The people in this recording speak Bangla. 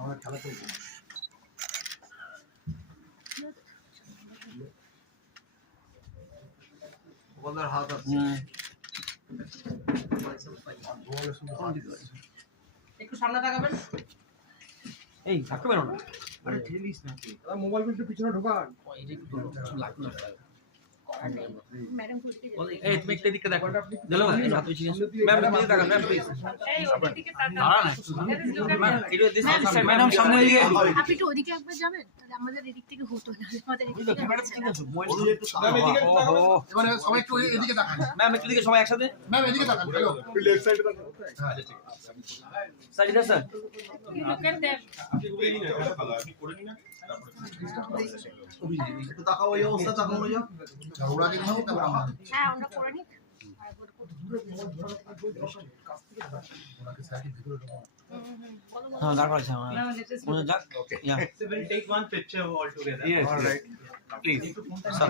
আমরা খেলা চলছে। বলার হাত আছে। একটু সামনে তাকাবেন। এই থাকতে পারো না। আরে ঠেলিস না তুই। মোবাইল একটু পিছনে ঢোকান। এটা একটু লাগতো না। ম্যাডাম খুলতে এই তুমি একটা দিকে দেখো। দিলো না এই হাত পিছিয়ে ম্যাম তুমি তাকান ম্যাম প্লিজ। এই ওদিকে তাকান। দাঁড়া না একটু। ম্যাম এটা দিস ম্যাডাম সামনে দিকে। আপনি একটু ওদিকে একবার যাবেন তাহলে আমাদের এদিক থেকে হতো না আমাদের এদিক বুঝলো থেকে ক্যামেরা হচ্ছে ঠিক না। আছে মোবাইল ম্যাম এদিকে একটু তাকান। ওহো এবারে সবাই একটু এদিকে তাকান। ম্যাম একটু দিকে সবাই একসাথে ম্যাম এদিকে তাকান। হ্যালো। লেফট সাইডে তাকান। আচ্ছা ঠিক আছে। স্যার এটা sir You look at them. একটু তাকাও এই অবস্থা তাকাও না যাও। ওরা কি নাও ক্যামেরা ম্যান। হ্যাঁ আমরা করে নিই। ওনাকে সাইডে ভিতরে ঢোকাও। হ্যাঁ দাঁড়া আছে আমার মনে যাক ইয়া So we'll take one picture all together. Yes. Alright. Please sir